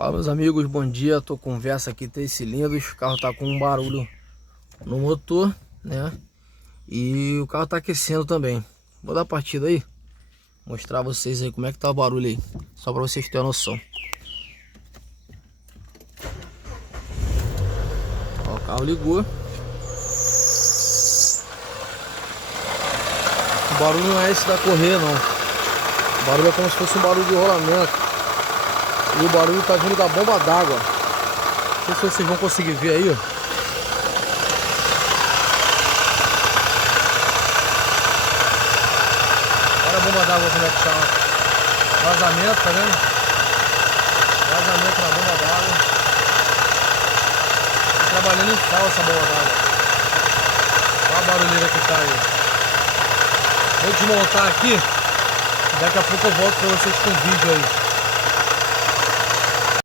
Fala, meus amigos, bom dia. Tô com conversa aqui 3 cilindros. O carro tá com um barulho no motor, né? E o carro tá aquecendo também. Vou dar partida aí, mostrar a vocês aí como é que tá o barulho aí, só pra vocês terem noção. Ó, o carro ligou. O barulho não é esse da correia, não. O barulho é como se fosse um barulho de rolamento. E o barulho tá vindo da bomba d'água. Não sei se vocês vão conseguir ver aí, ó. Olha a bomba d'água como é que tá. Vazamento, tá vendo? Vazamento na bomba d'água. Tô trabalhando em pau essa bomba d'água. Olha a barulheira que tá aí. Vou desmontar aqui. Daqui a pouco eu volto pra vocês com o vídeo aí.